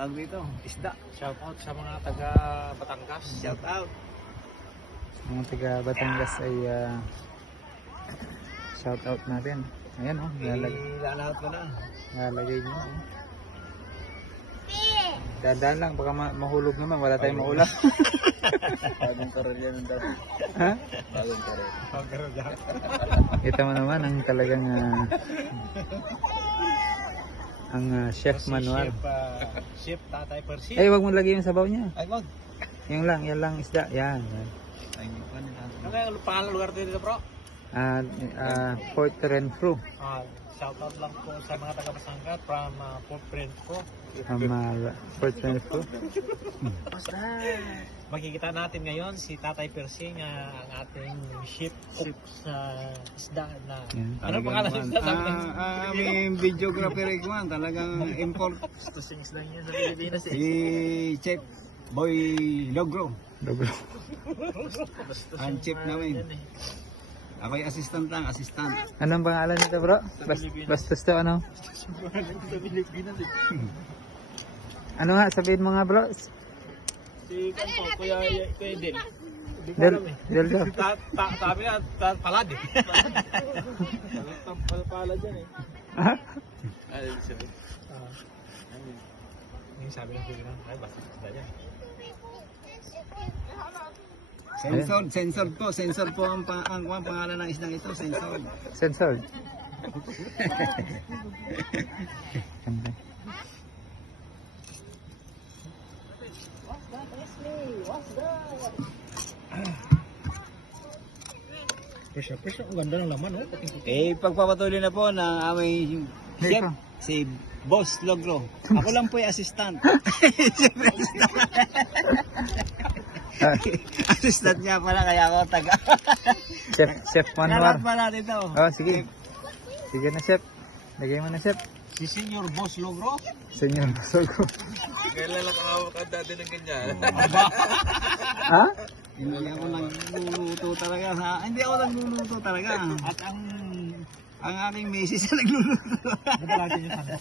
tawag dito, isda. Shout out sa mga taga Batangas. Shout out. Mga taga Batangas ay shout out natin. Ayan oh, Ilalahot ko na. lalagay nyo. Dadaan lang, baka mahulog naman, wala tayong maulam. Bagong karel yan ang dami. Ha? Bagong karel. Kita mo naman ang talagang chef manual. Chef Tatay Percy. Ay, wag mo lagay yung sabaw niya. Ay, wag. Yung lang, yan lang isda. Yan. Ay, hindi pa nila. Ano yung pangalan lugar dito bro? Port Renfrew. Shout out lang po sa mga taga Batangas from Port Renfrew. Port Renfrew. Makikita natin ngayon si Tatay Percy nga ang ating chef cook sa isda na. Yan. Ano pangalan ng isda? May videographer ko man, talagang import. Tusings lang yun sa Pilipinas eh. Si Chef Boy Logro. Dobro. Ang chef namin. Ako'y assistant lang, assistant. Anong pangalan nito bro? Bastos to ano? Sa Pilipinas eh. Ano nga, sabihin mo nga bro? Si Kanto, Kuya Del. Del daw. Sabi nga, palad eh. Palad dyan eh. Ha? Yung sabi ng Pilipinas, ay basta isda dyan. Sensor po ang pangalan ng isdang ito, sensor. Censored. Ganda. Pressure, ang ganda ng laman, oh. Pagpapatuloy na po ng aming chef, Dito. si Boss Logro. Ako lang po ay assistant. Assistant niya pala, kaya ako taga. Chef Lahat Manuel. pala dito. Oh, sige. Sige na chef. Lagay mo na chef. Si Senior Boss Logro. Senyor Basol ko. Kailan lang nakawak ang dati ng ganyan. Ha? Hindi ako nagluluto talaga. Hindi ako nagluluto talaga. At ang Ang aking misis na nagluluto. Nadalatin yung sandok.